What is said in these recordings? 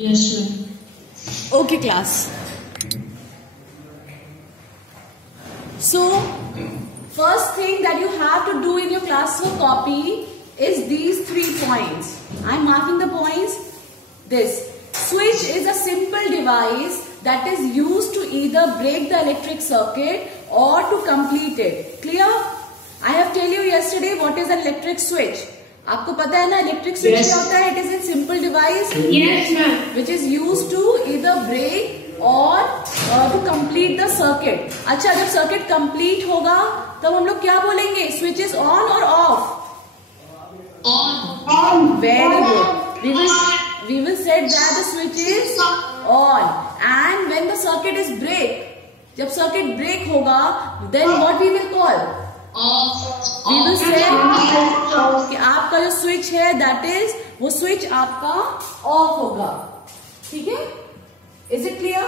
Yes, ma'am. Okay, class. So, first thing that you have to do in your classwork copy is these 3 points. I'm marking the points. This switch is a simple device that is used to either break the electric circuit or to complete it. Clear? I have tell you yesterday what is an electric switch. आपको पता है ना electric switch क्या होता है? It is a simple device which is use to either break or to complete the circuit. अच्छा, जब circuit complete होगा तब हम लोग क्या बोलेंगे? स्विच इज ऑन और of? On. Very good. We will say that the switch is on. And when the circuit is break, जब सर्किट ब्रेक होगा, then what we will call? We will say कि आपका जो switch है that is वो switch आपका of होगा. ठीक है? Is it clear?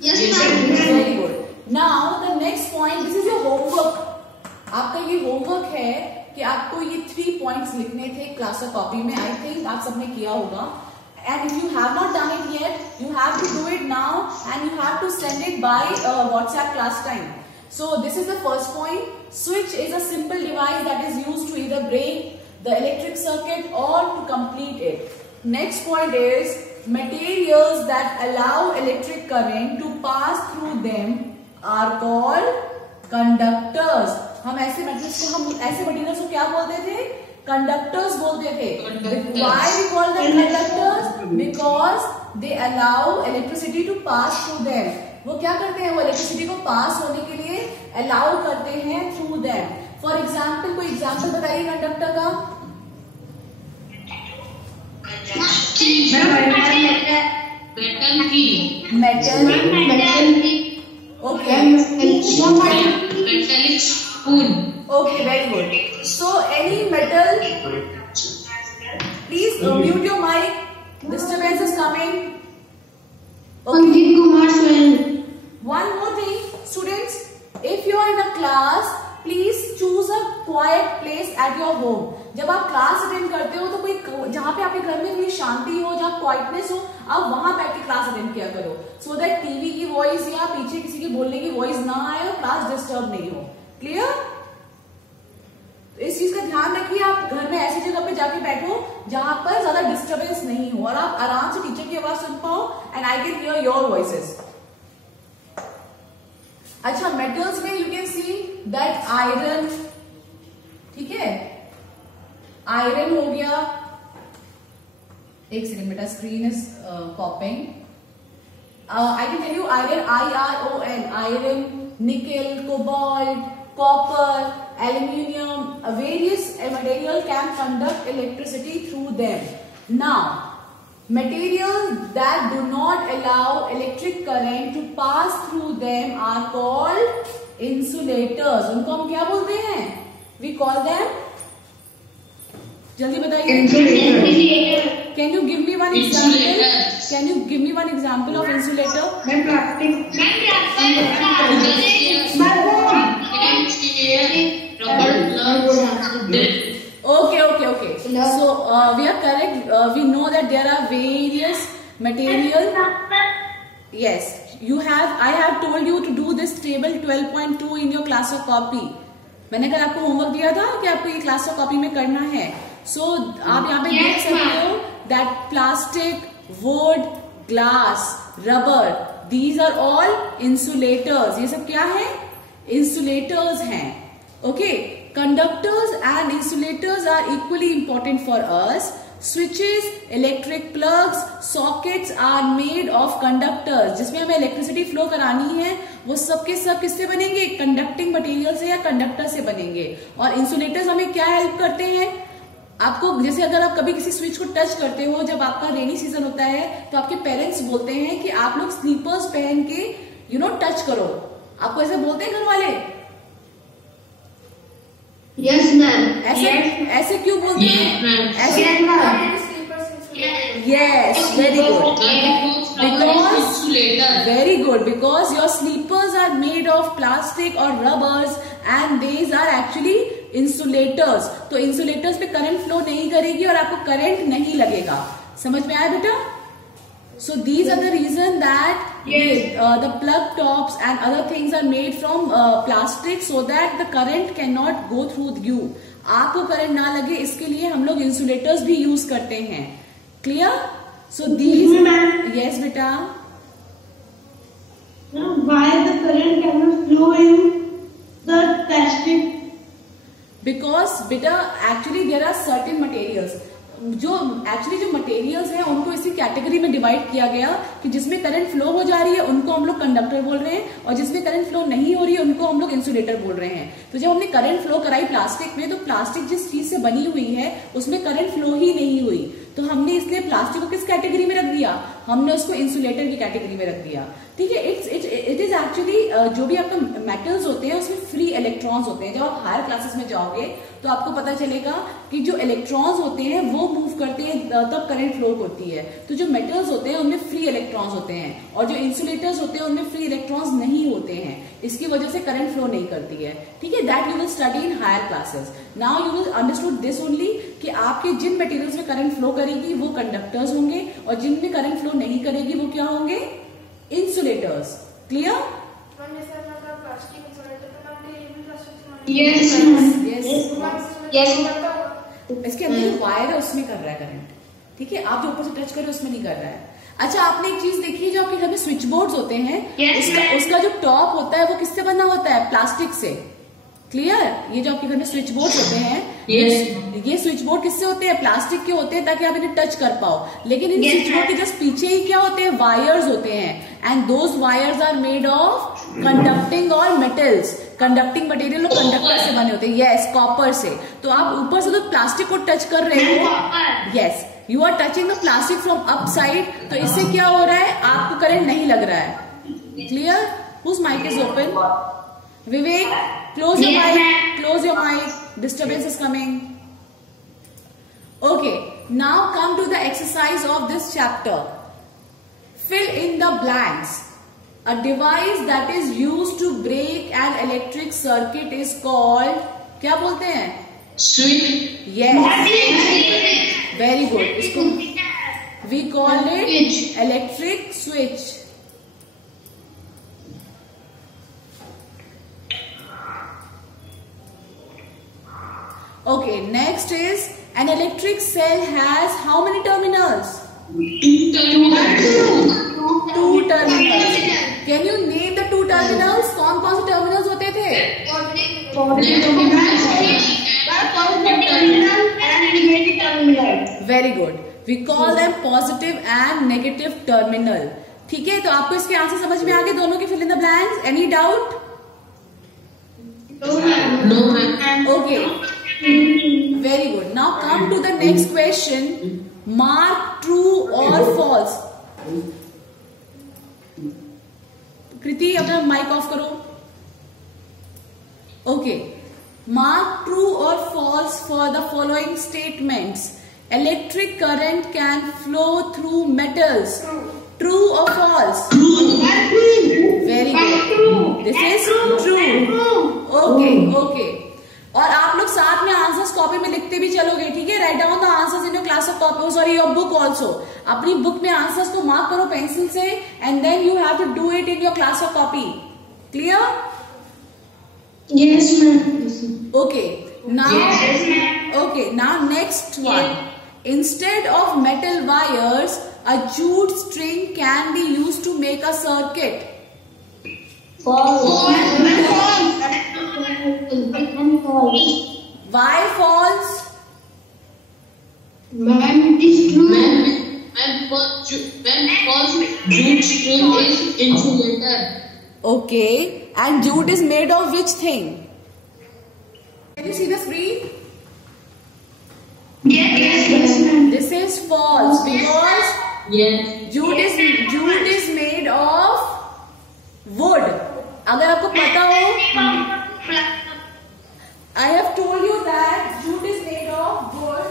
Very good. Now the next point, this is your homework. आपका ये होमवर्क है कि आपको ये 3 पॉइंट्स लिखने थे क्लास कॉपी में. आई थिंक आप सबने किया होगा. And if you have not done it yet, you have to do it now and you have to send it by WhatsApp class time. So this is the first point. Switch is a simple device that is used to either break the electric circuit or to complete it. Next point is materials that allow electric current to pass through them are called conductors. हम ऐसे materials को क्या बोलते थे? Conductors बोलते थे. Why we call them conductors? Because they allow electricity to pass through them. वो क्या करते हैं? वो इलेक्ट्रिसिटी को पास होने के लिए अलाउ करते हैं थ्रू देम. फॉर एग्जाम्पल, कोई एग्जाम्पल बताइए कंडक्टर का. Metal okay. Metallic spoon. Okay, very good. So any metal, please mute your mic. Disturbance is coming. Okay. One more thing, students, if you are in a class, please choose a quiet place at your home. जब आप class attend करते हो तो कोई जहाँ पे आपके घर में कोई शांति हो, जहाँ क्वाइटनेस हो, आप वहां बैठ के क्लास अटेंड किया करो. सो दैट टीवी की वॉइस या पीछे किसी के बोलने की वॉइस ना आए और क्लास डिस्टर्ब नहीं हो. क्लियर? इस चीज का ध्यान रखिए. आप घर में ऐसी जगह पे जाके बैठो जहां पर ज्यादा डिस्टर्बेंस नहीं हो और आप आराम से टीचर की आवाज सुन पाओ and I can hear your voices. अच्छा, मेटल्स में you can see that iron. ठीक है, आयरन हो गया. एक सेकेंड बेटा, screen is popping. I can tell you iron, IRON, iron, nickel, cobalt, copper, aluminium, various material can conduct electricity through them. Now, materials that do not allow electric current to pass through them are called insulators. उनको हम क्या बोलते हैं? We call them, जल्दी बताइए. Can you give me one example? Can you give me one example of insulator? Okay. So we are correct. We know that there are various material. Yes, you have. I have told you to do this table 12.2 in your class of copy. मैंने कल आपको homework दिया था कि आपको ये class of copy में करना है. सो आप यहाँ पे देख सकते हो that plastic, wood, glass, rubber, these are all insulators. ये सब क्या है? इंसुलेटर्स हैं. Okay, conductors and insulators are equally important for us. Switches, electric plugs, sockets are made of conductors. जिसमें हमें इलेक्ट्रिसिटी फ्लो करानी है वो सब के सब किससे बनेंगे? कंडक्टिंग मटेरियल से या कंडक्टर से बनेंगे. और इंसुलेटर्स हमें क्या हेल्प करते हैं? आपको जैसे अगर आप कभी किसी स्विच को टच करते हो, जब आपका रेनी सीजन होता है तो आपके पेरेंट्स बोलते हैं कि आप लोग स्लीपर्स पहन के टच करो. आपको ऐसे बोलते हैं घर वाले? Yes, ma'am. ऐसे क्यों बोलते हैं? Yes, very good. Very good, because your sleepers are made of plastic or rubbers and these are actually insulators, तो इंसुलेटर्स पे करंट फ्लो नहीं करेगी और आपको करंट नहीं लगेगा. समझ में आया बेटा? So these are the reason that the plug tops and other things are made from plastic so that the current cannot go through you. आपको करंट ना लगे इसके लिए हम लोग इंसुलेटर्स भी यूज करते हैं. क्लियर? So these yes बेटा. Why the current cannot flow in the plastic? Because बेटा actually there are certain materials. जो मटेरियल्स हैं उनको इसी कैटेगरी में डिवाइड किया गया कि जिसमें करंट फ्लो हो जा रही है उनको हम लोग कंडक्टर बोल रहे हैं और जिसमें करंट फ्लो नहीं हो रही है उनको हम लोग इंसुलेटर बोल रहे हैं. तो जब हमने करंट फ्लो कराई प्लास्टिक में तो प्लास्टिक जिस चीज से बनी हुई है उसमें करंट फ्लो ही नहीं हुई तो हमने इसलिए प्लास्टिक को किस कैटेगरी में रख दिया? हमने उसको इंसुलेटर की कैटेगरी में रख दिया. ठीक है. इट इज एक्चुअली जो भी आपका मेटल्स होते हैं उसमें फ्री इलेक्ट्रॉन्स होते हैं. जब आप हायर क्लासेस में जाओगे तो आपको पता चलेगा कि जो इलेक्ट्रॉन्स होते हैं वो मूव करते हैं तब करंट फ्लो होती है. तो जो मेटल्स होते हैं उनमें फ्री इलेक्ट्रॉन्स होते हैं और जो इंसुलेटर्स होते हैं उनमें फ्री इलेक्ट्रॉन्स नहीं होते हैं. इसकी वजह से करंट फ्लो नहीं करती है. ठीक है. That you will study in higher classes. Now you will understood this only कि आपके जिन मटेरियल्स में करंट फ्लो करेगी वो कंडक्टर्स होंगे और जिनमें करंट फ्लो नहीं करेगी वो क्या होंगे? इंसुलेटर्स. क्लियर? Yes. इसके अंदर जो वायर है उसमें कर रहा है करंट. ठीक है. आप जो ऊपर से टच कर रहे हो उसमें नहीं कर रहा है. अच्छा, आपने एक चीज देखी है जो आपके घर में स्विच बोर्ड्स होते हैं उसका जो टॉप होता है वो किससे बना होता है? प्लास्टिक से. क्लियर? ये जो आपके घर में स्विच बोर्ड होते हैं ये स्विच बोर्ड किससे होते हैं? प्लास्टिक के होते हैं ताकि आप इन्हें टच कर पाओ. लेकिन इन स्विच बोर्ड के जस्ट पीछे ही क्या होते हैं? वायर्स होते हैं. And those wires are made of conducting or metals. Conducting material और कंडक्टर से बने होते हैं. यस, कॉपर से. तो आप ऊपर से तो प्लास्टिक को टच कर रहे हो. Yes, you are touching the plastic from up side. तो इससे क्या हो रहा है? आपको करंट नहीं लग रहा है. Clear? Whose mic is open? Vivek, close your mic. Close your mic. Disturbance is coming. Okay, now come to the exercise of this chapter. Fill in the blanks. A device that is used to break an electric circuit is called, क्या बोलते हैं? Switch. Yes. Very good. इसको we call it electric switch. Okay, next is an electric cell has how many terminals? Two terminals. Can you name the two terminals? कौन कौन से terminals होते थे? Very good. We call them positive and negative terminal. ठीक है. तो आपको इसके आंसर समझ में आ गए दोनों के? fill in the blanks. Any doubt? No, ma'am. Okay. Very good. Now come to the next question. Mark true or false. कृति अपना माइक ऑफ करो. Okay. Mark true or false for the following statements. Electric current can flow through metals. True or false? Very good. This is true. Okay. Okay. और आप लोग साथ में answers copy में लिखते भी चलोगे. ठीक है. Right down the answers in your class of copy. Sorry, your book also. अपनी बुक में आंसर्स को मार्क करो पेंसिल से and then you have to do it in your class of copy. Clear? Yes, ma'am. Okay. Now next one. Instead of metal wires, a jute string can be used to make a circuit. False. Why false? Ma'am, it is true. When false jute string is insulator. Okay. And jute is made of which thing? Can you see the screen? Yes, ma'am. This is false because jute is made of wood. अगर आपको पता हो, I have told you that jute is made of wood,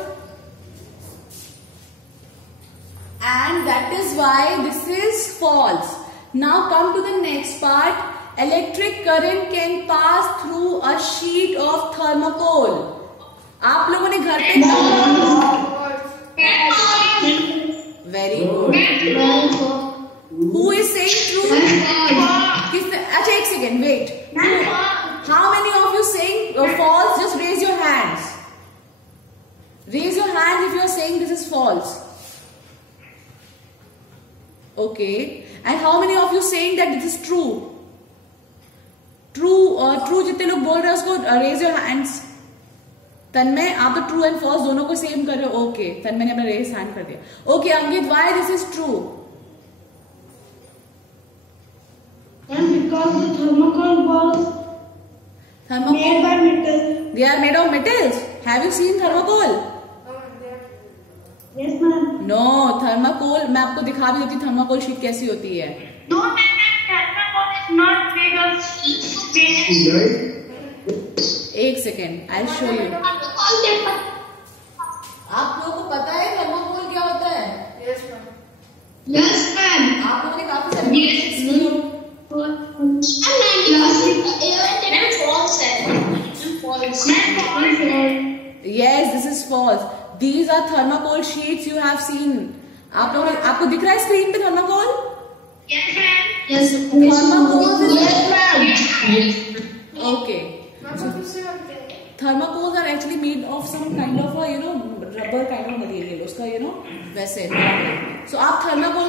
and that is why this is false. Now come to the next part. Electric current can pass through a sheet of thermocol. आप लोगों ने घर पे very good. Who is saying true? अच्छा एक second wait. How many of you saying false? Just raise your hands. Raise your hand if you are saying this is false. Okay. And how many of you saying that this is true? True जितने लोग बोल रहे हैं उसको raise your hands. तन्मय आप तो true and false दोनों को सेम कर रहे हो. ओके तन्मय ने अपना रेस हैंड कर दिया. Okay Ankit why this is true? Because the thermocol balls made by metal. They are made of metals. Have you seen thermocol? Yes ma'am. No, thermocol मैं आपको दिखा भी देती थर्माकोल शीट कैसी होती है. No ma'am, thermocol is not made of sheet. एक second I show you. आप लोगों को पता है थर्माकोल क्या होता है? Yes ma'am. आप लोगों ने काफी सारे Yes, this is false. These are thermocol sheets you have seen. आप लोगों आपको दिख रहा है स्क्रीन पे thermocol? Yes ma'am. Yes. Thermocol. Yes ma'am. Okay. Thermacols are actually made of some kind of a rubber kind of material. उसका वैसे. So आप thermacol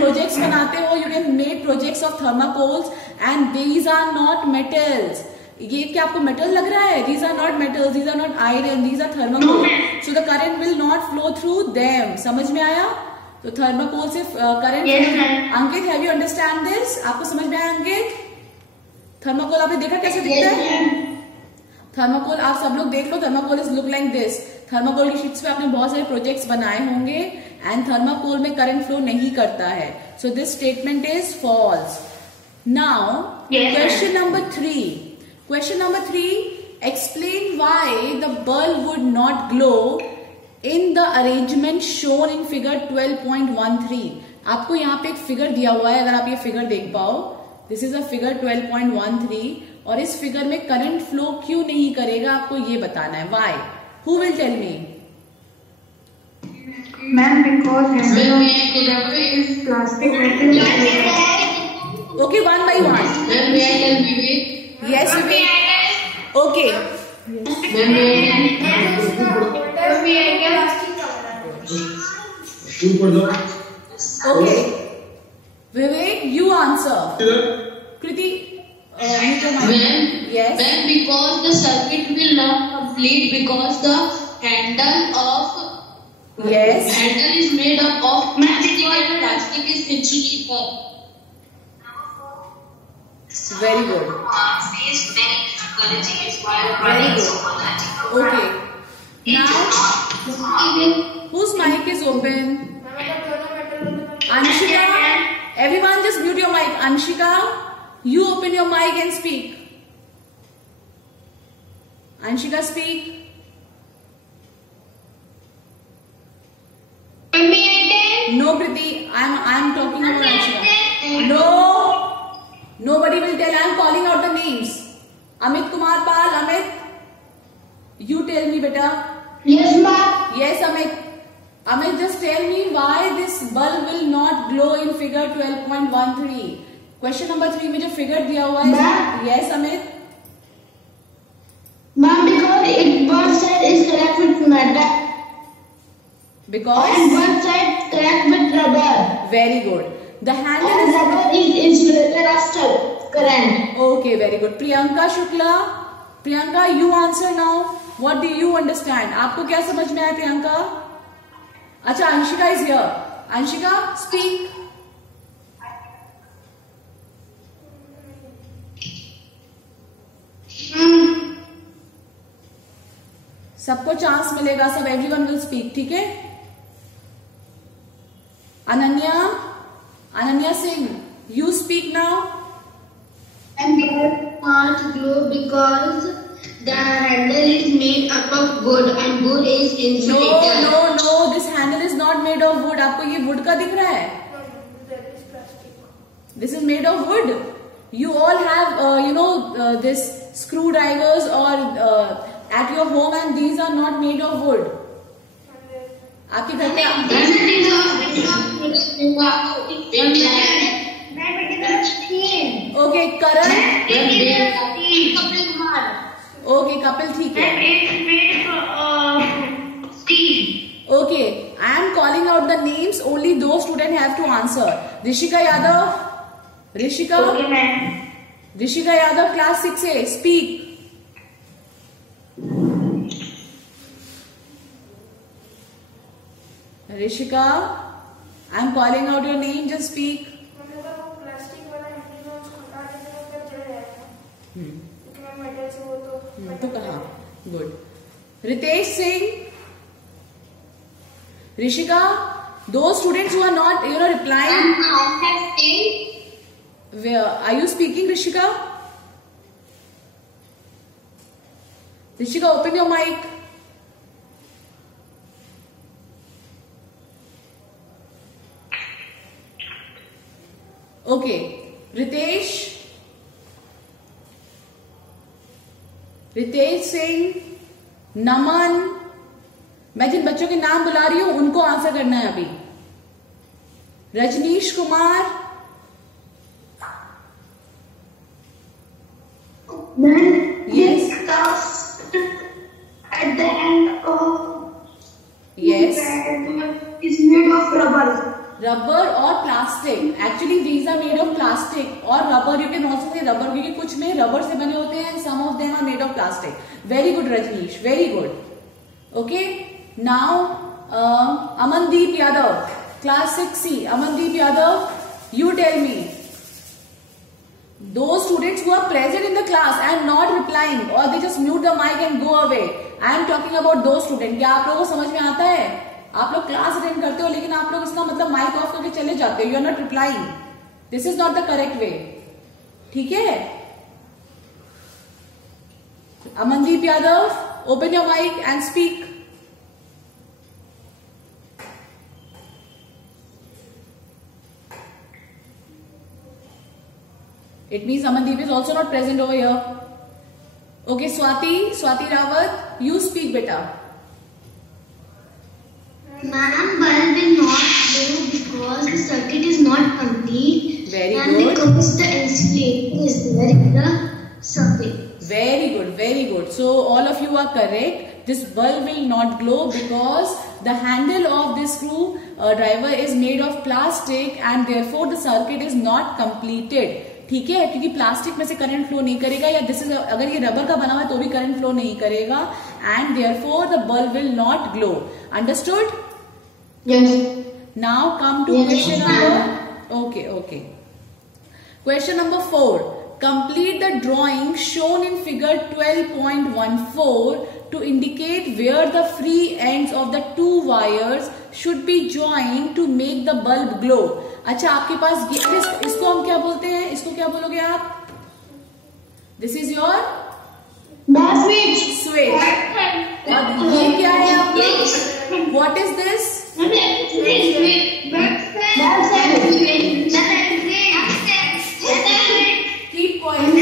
projects बनाते हो. You can make projects of thermacols and these are not metals. ये क्या आपको metal लग रहा है? These are not metals. These are not iron. These are thermacols. So the current will not flow through them. समझ में आया? तो thermacol से current. Yes ma'am. Ankit have you understand this? आपको समझ में आया अंकित? थर्माकोल आपने देखा कैसे दिखता है? थर्माकोल आप सब लोग देख लो. Thermocol is look like this. Thermocol की शीट्स पे आपने बहुत सारे प्रोजेक्ट्स बनाए होंगे एंड थर्माकोल में करंट फ्लो नहीं करता है. So this statement is false. Now question number 3. Question number 3, explain why the bulb would not glow in the arrangement shown in figure 12.13. आपको यहाँ पे एक फिगर दिया हुआ है. अगर आप ये फिगर देख पाओ, दिस इज अ फिगर 12.13 और इस फिगर में करंट फ्लो क्यों नहीं करेगा आपको ये बताना है. Why? Who will tell me? Ma'am, because handle is plastic metal. Okay, one by one. Ma'am, may I tell Vivek? Yes, Vivek. Okay. Ma'am, Okay. Vivek, you answer. Kriti, mute your mic. Yes. Ma'am, because the circuit will not complete because the handle is made up of plastic and plastic is insulator. Very good. Very good. Okay. Now, whose mic is open? Anshika. Everyone just mute your mic. Anshika, you open your mic and speak. Anshika, speak. No, Kriti. I'm talking about Anshika. No. Nobody will tell. I'm calling out the names. Amit Kumar Pal. Amit. You tell me, beta. Yes, ma'am. Yes, Amit. Amit, just tell me why this bulb will not glow in figure 12.13. Question number 3 में जो figure दिया हुआ है. Yes, Amit. Ma'am, because one side is cracked with metal. Because. And one side cracked with rubber. Very good. The handle And is. rubber is insulator of current. Okay, very good. Priyanka Shukla. Priyanka, you answer now. What do you understand? आपको क्या समझ में आया प्रियंका? अच्छा, Anshika is here. Anshika, speak. सबको chance मिलेगा. सब everyone will speak. ठीक है? Ananya Singh, you speak now. And bulb not glow because the handle is made up of wood and wood is insulator. No. This handle is not made of wood. आपको ये wood का दिख रहा है? This is made of wood. You all have, this screwdrivers or at your home, and these are not made of wood. आपके घर में These are okay Karan, Kapil Kumar. Okay Kapil ठीक है। Okay I am calling out the names, only दो student have to answer. Rishika Yadav, Rishika Yadav class 6A, speak. Rishika, I am calling out your name, just speak. तो कहा good. Ritesh Singh, Rishika, दो students who are not replying, are you speaking Rishika? Rishika open your mic. Okay Ritesh Singh, Naman, मैं जिन बच्चों के नाम बुला रही हूं उनको आंसर करना है अभी। Rajneesh Kumar, yes, at the end of yes, is made of rubber. Rubber और plastic, actually these are made of plastic और rubber, you can also say rubber, क्योंकि कुछ में रबर से बने होते हैं, some of them are made of plastic. Very good Rajneesh, very good. Okay now Amandeep Yadav, class 6C, Amandeep Yadav, you tell me, those students who are present in the class and not replying or they just mute the mic and go away, I am talking about those students। क्या आप लोगों को समझ में आता है? आप लोग क्लास अटेंड करते हो लेकिन आप लोग इसका मतलब माइक ऑफ करके चले जाते हो, you are not replying, this is not the correct way. ठीक है, Amandeep Yadav, open your mic and speak. It means Amandeep is also not present over here. Okay, Swati Rawat, you speak beta. Ma'am, bulb will not blow because the circuit is not complete. Very and good. because the insulator is there in the circuit. Very good, very good. So all of you are correct. This bulb will not glow because the handle of this screw driver is made of plastic and therefore the circuit is not completed. ठीक है, क्योंकि plastic में से current flow नहीं करेगा, या this is अगर ये रबर का बना हुआ है तो भी करंट फ्लो नहीं करेगा, and therefore the bulb will not glow. Understood? Yes. Now come to question number, okay question number 4। Complete the drawing shown in figure 12.14 to indicate where the free ends of the two wires should be joined to make the bulb glow. अच्छा, आपके पास ये इसको हम क्या बोलते हैं, इसको क्या बोलोगे आप? This is your switch. और ये क्या है आपका? What is this? Keep point.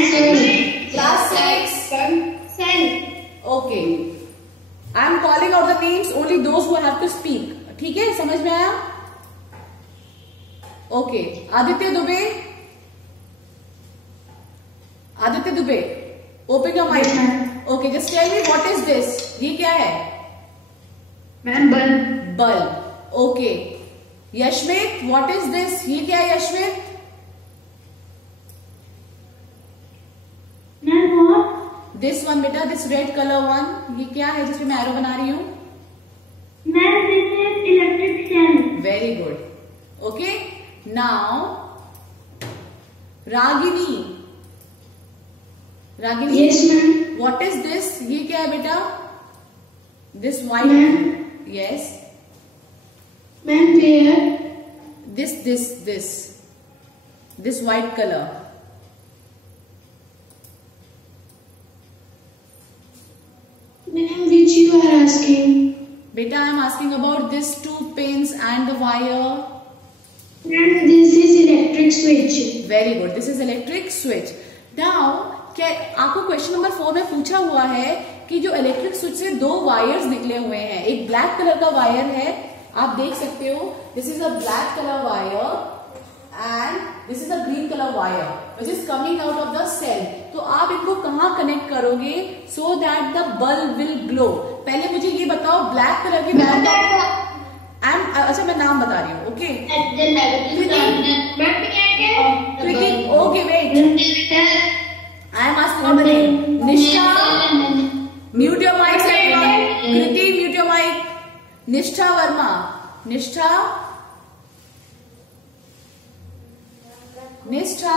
Class 6। Okay, I am calling out the names, only those who have to speak. ठीक है, समझ में आया? Okay, Aditya Dubey, open your mic. Okay, just tell me what is this, ये क्या है? Ma'am, bulb. Okay, Yashmit, what is this, ये क्या है यशमित? दिस वन बेटा, दिस रेड कलर वन, ये क्या है जिसमें मैं एरो बना रही हूँ? Ma'am, this is electric cell. Very good. Okay, now Ragini, Yes, ma'am. What is this, ये क्या है बेटा? This white, yes, Ma'am, where? this white color. Ma'am, which you are asking? Beta, I am asking about these two pins and the wire. Ma'am, this is electric switch. Very good. This is electric switch. Now, क्या आपको question number 4 में पूछा हुआ है कि जो electric switch से दो वायर्स निकले हुए हैं, एक ब्लैक कलर का वायर है, आप देख सकते हो, this is a black colour wire and this is a green colour wire which is coming out of the cell. तो आप इनको कहाँ कनेक्ट करोगे so that the bulb will glow? पहले मुझे ये बताओ, ब्लैक कलर के वायर अच्छा मैं नाम बता रही हूँ. Okay Kriti, okay wait, I am asking the name. Nishtha, mute your mic everyone. Kriti mute your mic. Nishtha Verma, निष्ठा, Nishtha,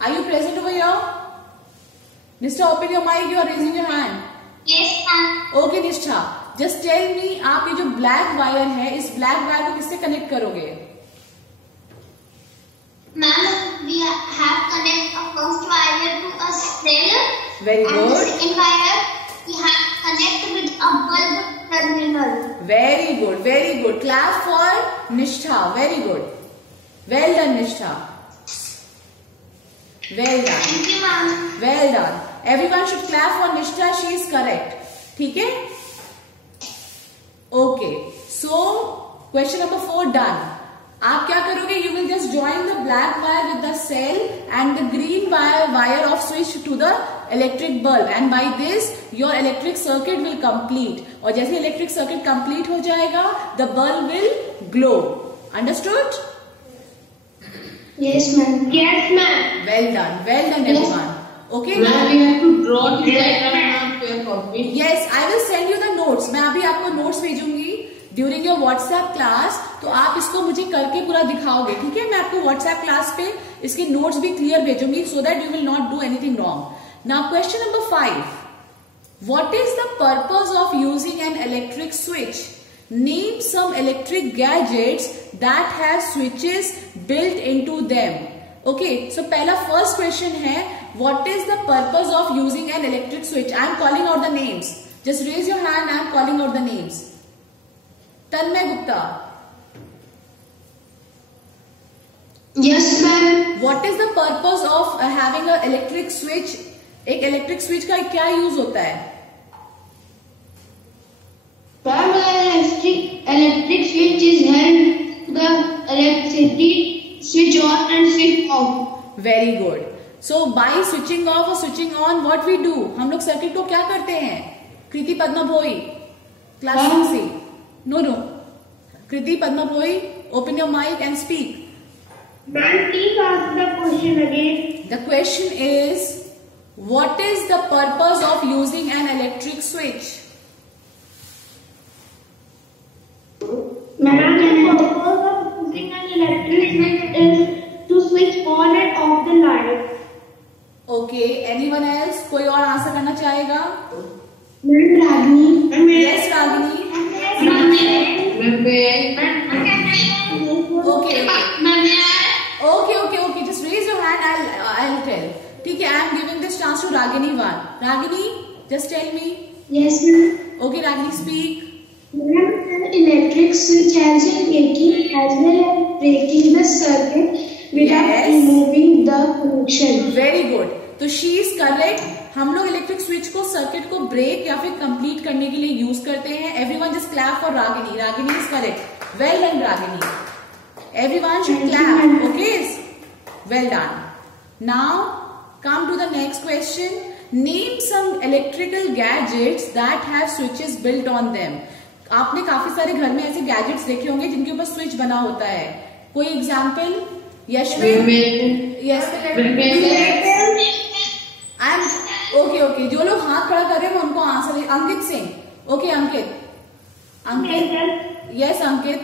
are you present over here? Nishtha, open your mic. You are raising your hand. Yes, ma'am. Okay, Nishtha. Just tell me, आप ये जो black wire है, इस black wire को किससे connect करोगे? Ma'am, we have connect a first wire to a cell. Very and good. the second wire we have connect with a bulb terminal. Very good, very good. Clap for Nishtha. Very good. Well done, Nishtha. Well done. Thank you, ma'am. Well done. Everyone should clap for Nishtha. She is correct. ठीक है? Okay. So question number 4 done. आप क्या करोगे? You will just join the black wire with the cell and the green wire of switch to the electric bulb, and by this your electric circuit will complete. और जैसे electric circuit complete हो जाएगा, the bulb will glow. Understood? Yes, ma'am. Yes, ma'am. Well done. Well done, everyone. Okay. Now we have to draw the diagram on your copy. Yes, I will send you the notes. मैं अभी आपको notes भेजूंगी during your WhatsApp class. तो आप इसको मुझे करके पूरा दिखाओगे, ठीक है? मैं आपको WhatsApp class पे इसके notes भी clear भेजूंगी so that you will not do anything wrong. Now question number 5. What is the purpose of using an electric switch? Name some electric gadgets that have switches built into them. Okay, so पहला first question है, what is the purpose of using an electric switch? I am calling out the names. Just raise your hand. I am calling out the names. Tanmay Gupta. Yes, ma'am. What is the purpose of having a electric switch? एक electric switch का क्या use होता है? Ma'am, electric switch is held the electricity switch on and switch off. Very good. So by switching off or switching on, what we do? हम लोग circuit को क्या करते हैं? Kriti Padma Bhoi, class 6C. No. Kriti Padma Bhoi, open your mic and speak. Ma'am, please ask the question again. The question is, what is the purpose of using an electric switch? Ma'am, the purpose of using an electric switch is to switch on and off the light. Okay, anyone else? कोई और answer करना चाहेगा? Ma'am, Ragini. Yes, Ragini. Okay. Just raise your hand. I'll tell. ठीक है, I am giving this chance to Ragini 1. Ragini, just tell me. Yes, ma'am. Okay, Ragini, speak. Ma'am, an electric switch has a taking as well as breaking the circuit without Yes. removing the connection. Very good. तो she is correct. हम लोग electric switch को circuit को break या फिर complete करने के लिए यूज करते हैं. Everyone just clap for Ragini. Ragini is correct. Well done, Ragini. Everyone should clap. Okay? Well done. Now come to the next question. Name some electrical gadgets that have switches built on them. आपने काफी सारे घर में ऐसे gadgets देखे होंगे जिनके ऊपर स्विच बना होता है. कोई example? Yashvin? Yes. I am okay. जो लोग हाथ खड़ा कर रहे हैं उनको आंसर है. Ankit Singh. Okay, Ankit. Yes, Ankit.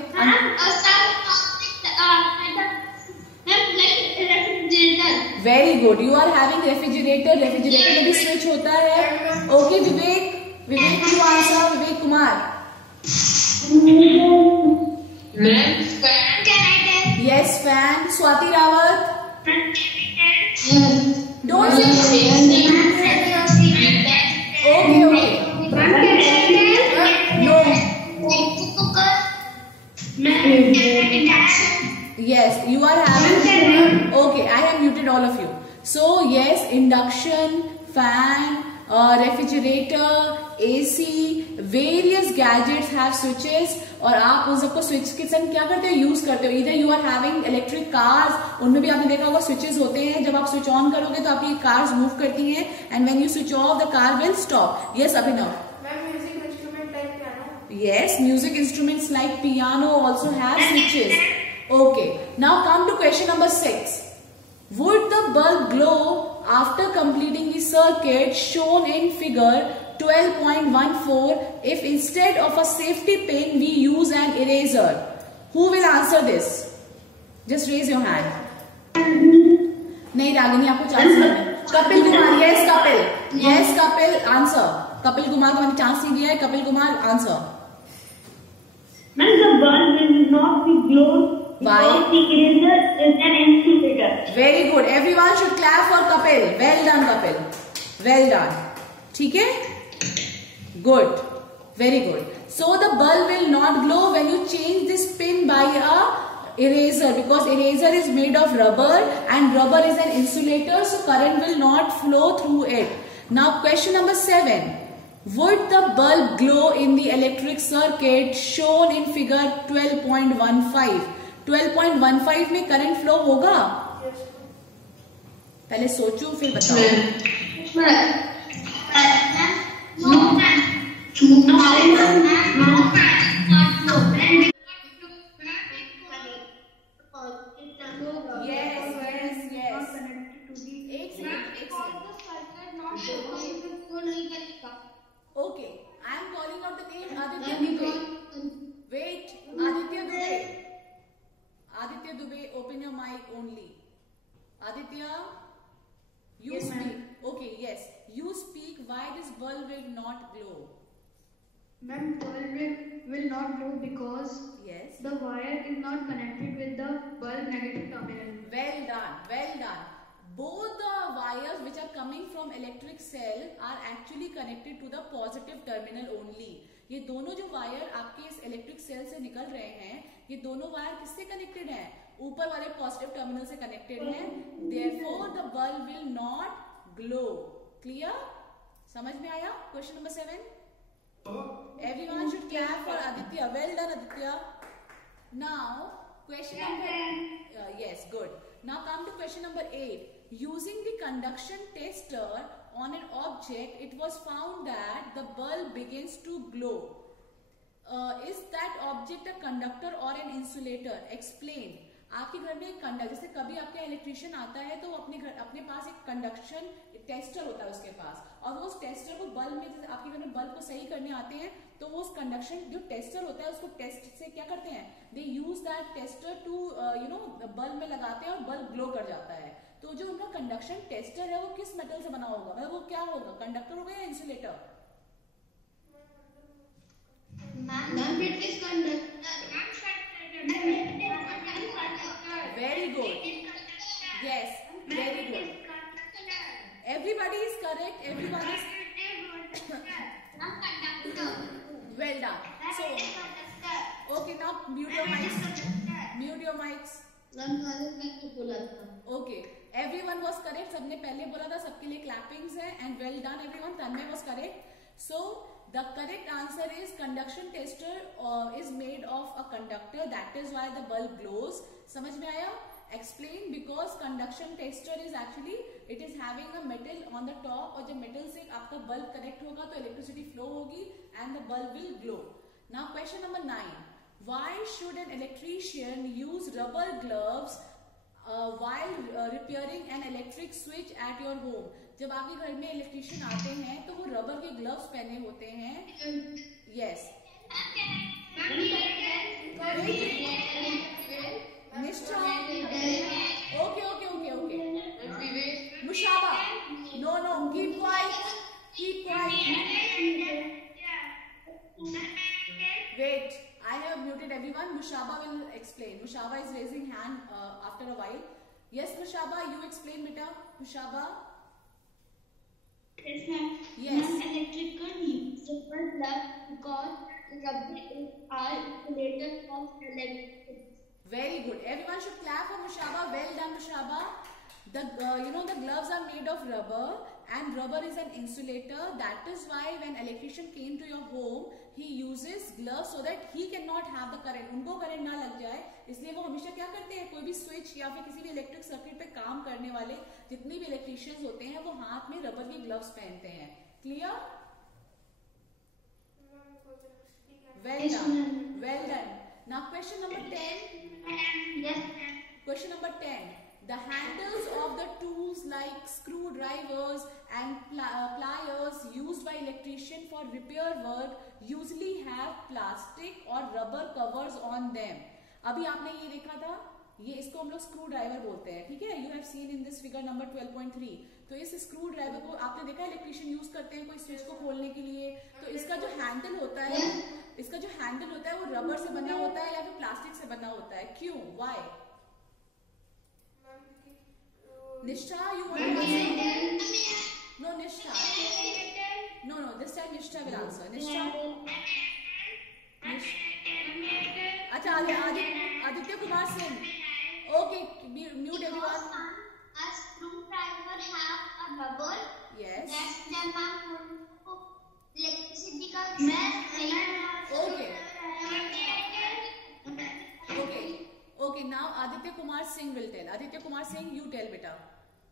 Very good. You are having refrigerator. Refrigerator में भी स्विच होता है. Okay, Vivek you answer. Vivek Kumar. Yes, fan. Swati Rawat. Don't say. Okay. No. Yes, you are having. Okay, I have muted all of you. So yes, induction, fan, refrigerator, AC, various gadgets have switches, और आप उन सबको switch के संग क्या करते हो, use करते हो. इधर you are having electric cars, उनमें भी आपने देखा होगा स्विचेस होते हैं. जब आप स्विच ऑन करोगे तो आपकी कार्स मूव करती हैं, and when you switch off the car will stop. Yes Abhinav. Yes, music instruments like piano also have switches. Okay, now come to question number 6. Would the bulb glow after completing the circuit shown in figure 12.14 if instead of a safety pin we use an eraser? Who will answer this? Just raise your hand. नहीं रागिनी, आपको chance नहीं. Kapil Kumar. Yes Kapil. Yes Kapil, answer. Kapil Kumar को मैंने chance नहीं दिया है. Kapil Kumar, answer. Ma'am, the bulb will not be glowed because the eraser is an insulator. Very good. Everyone should clap for Kapil. Well done, Kapil. Well done. ठीक है? Good. Very good. So the bulb will not glow when you change this pin by a eraser, because eraser is made of rubber and rubber is an insulator, so current will not flow through it. Now question number 7. Would the bulb glow in the electric circuit shown in figure 12.15? 12.15 में current flow होगा? पहले सोचो फिर बताओ. Okay, I am calling out the name Aditya Dubey. Wait, Aditya Dubey. Aditya Dubey, open your mic only. Aditya, you speak. Okay, yes, you speak. Why this bulb will not glow? Ma'am, bulb will not glow because Yes. the wire is not connected with the bulb negative terminal. Well done. Well done. Both the wires which are coming from electric cell are actually connected to the positive terminal only. ये दोनों जो wire आपके इस electric cell से निकल रहे हैं, ये दोनों वायर किससे कनेक्टेड हैं? ऊपर वाले पॉजिटिव टर्मिनल से कनेक्टेड हैं. Therefore the bulb will not glow. Clear? समझ में आया? Question number 7. Everyone should clap for Aditya. Well done, Aditya. Now question number yes, good. Now come to question number 8. Using the conduction tester on an object, it was found that the bulb begins to glow. Is that object a conductor or an insulator? Explain. आपके घर में एक conductor, जैसे कभी आपका electrician आता है तो अपने पास एक कंडक्शन टेस्टर होता है उसके पास, और वो उस टेस्टर को बल्ब में, जैसे आपके घर में बल्ब को सही करने आते हैं तो वो उस कंडक्शन जो टेस्टर होता है उसको टेस्ट से क्या करते हैं, they use that tester to bulb में लगाते हैं और बल्ब ग्लो कर जाता है. तो जो उनका कंडक्शन टेस्टर है वो किस मेटल से बना होगा, मतलब वो क्या होगा, कंडक्टर होगा या insulator? Very good. Yes, very good. Everybody is correct. Everyone is well done. So, okay, now mute your mics. Mute your mics. Okay, everyone was correct. सबने पहले बोला था, सबके लिए clappings है, and well done everyone. Tanmay was correct. So the correct answer is conduction tester is made of a conductor. That is why the bulb glows. समझ में आया? Explain. Because conduction tester is actually it is having a metal on the top, और जब metal से आपका bulb connect होगा तो electricity flow होगी and the bulb will glow. Now question number 9. Why should an electrician use rubber gloves while repairing an electric switch at your home? जब आपके घर में इलेक्ट्रिशियन आते हैं तो वो रबर के ग्लव्स पहने होते हैं. Yes. Nishtha. Okay okay okay okay. मुशाबा. No no, keep quiet. Keep quiet. Wait, I have muted everyone. Mushaba will explain. Mushaba is raising hand after a while. Yes, Mushaba, you explain, beta. Mushaba. Yes, ma'am. Yes. Electrical use rubber glove because rubber are insulator of electricity. Very good. Everyone should clap for Mushaba. Well done, Mushaba. The the gloves are made of rubber and rubber is an insulator. That is why when electrician came to your home, he uses gloves so that he cannot have the current. उनको current ना लग जाए, इसलिए वो हमेशा क्या करते हैं, कोई भी स्विच या फिर किसी भी इलेक्ट्रिक सर्किट पे काम करने वाले जितने भी इलेक्ट्रिशियंस होते हैं वो हाथ में रबर के ग्लव्स पहनते हैं. Clear? Well done. Well done. Now question number 10. Yes. Question number 10. The handles of the tools like screwdrivers and pliers used by electrician for repair work usually have plastic or rubber covers on them. अभी आपने ये देखा था, ये इसको हम लोग screw driver बोलते हैं, ठीक है. You have seen in this figure number 12.3. तो इस स्क्रू ड्राइवर को आपने देखा इलेक्ट्रिशियन यूज करते हैं कोई स्विच को खोलने के लिए. तो इसका जो हैंडल होता है, वो रबर से बना होता है या फिर प्लास्टिक से बना होता है. क्यों? Y? Nishtha, you want to answer? No, Nishtha. No, this time Nishtha will answer. Nishtha. अच्छा, Aditya Kumar Singh. Okay, mute everyone. A screwdriver have a rubber. Yes. That's the ma'am electricity का. Okay, now Aditya Kumar Singh will tell. Aditya Kumar Singh, you tell beta.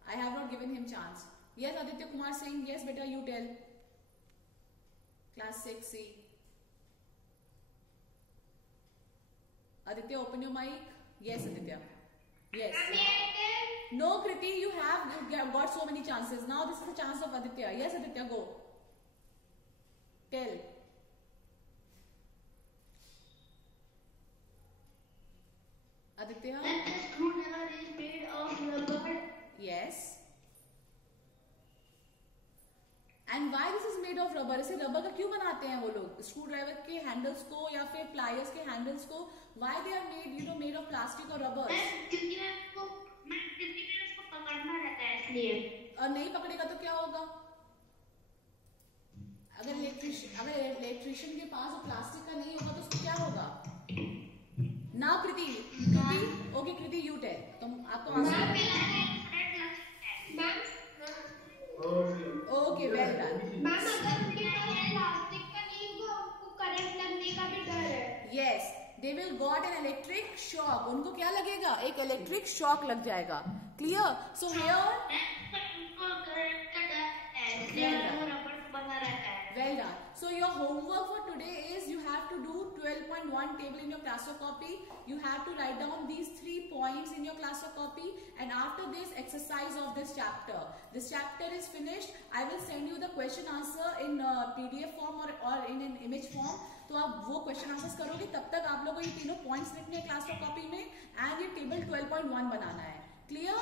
I have not given him chance. Yes, Aditya Kumar Singh, yes beta, you tell. Class 6C. Aditya, open your mic. Yes, Aditya. Yes. No, Kriti, you have got so many chances. Now this is the chance of Aditya. Yes, Aditya, go. Tell. Aditya? And the screwdriver is made of rubber. Yes. And why this is made of rubber? इसे rubber का क्यों बनाते हैं वो लोग? Screw driver के handles को या फिर प्लायर्स के हैंडल्स को why they are made made of plastic और rubber? क्योंकि उसको पकड़ना रहता है इसलिए. और नहीं पकड़ेगा तो क्या होगा? अगर इलेक्ट्रिशियन के पास वो प्लास्टिक का नहीं होगा तो उसको क्या होगा? Now Kriti, okay Kriti you tell. तुम आपको answer. Okay, well done. Ma'am अगर उनके पास प्लास्टिक का नहीं होगा उनको करंट लगने का भी डर है. Yes, they will got an electric shock. उनको क्या लगेगा? एक इलेक्ट्रिक शॉक लग जाएगा. Clear? So here well done. So your homework for today is you have to do 12.1 table in your class copy. You have to write down these 3 points in your class copy, and after this exercise of this chapter. This chapter is finished. I will send you the question answer in PDF form or in an image form. तो आप वो question answers करोगे. तब तक आप लोगों को ये तीनों पॉइंट्स लिखने हैं क्लास कॉपी में एंड ये टेबल 12.1 बनाना है. Clear?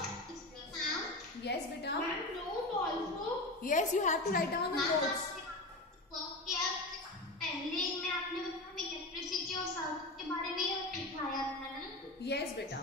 Yes, beta. Ma'am, note also. Yes, you have to write down the notes. पहले में आपने बताया इलेक्ट्रिसिटी और सर्किट के बारे में सिखाया था ना. Yes, beta.